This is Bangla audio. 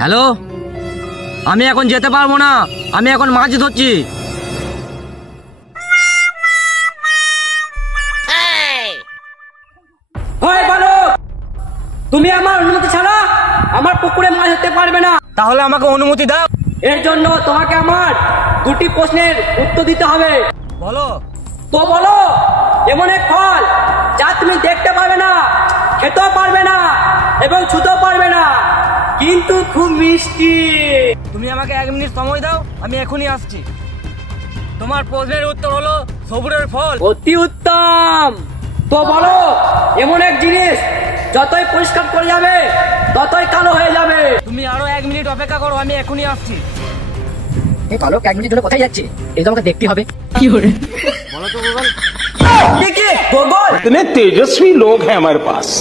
হ্যালো, আমি এখন যেতে পারবো না, আমি এখন মাছ ধরছি। তুমি আমার অনুমতি ছাড়া আমার পুকুরে মাছ ধরতে পারবে না। তাহলে আমাকে অনুমতি দাও। এর জন্য তোমাকে আমার দুটি প্রশ্নের উত্তর দিতে হবে। বলো। তো বলো, এমন এক ফল যা তুমি দেখতে পারবে না, খেতেও পারবে না এবং ছুতেও পারবে না, কিন্তু খুব মিষ্টি। তুমি আমাকে 1 মিনিট সময় দাও, আমি এখনই আসছি। তোমার প্রশ্নের উত্তর হলো সবুরের ফল। অতি উত্তম। তো বলো, এমন এক জিনিস যতই পরিষ্কার করে যাবে ততই কালো হয়ে যাবে। তুমি আরো 1 মিনিট অপেক্ষা করো, আমি এখনই আসছি। এই কালো 1 মিনিট ধরে কোথায় যাচ্ছে? এই তো আমাকে দেখতে হবে। কি করে বলো তো গোগল? इतने तेजस्वी लोग हैं हमारे पास।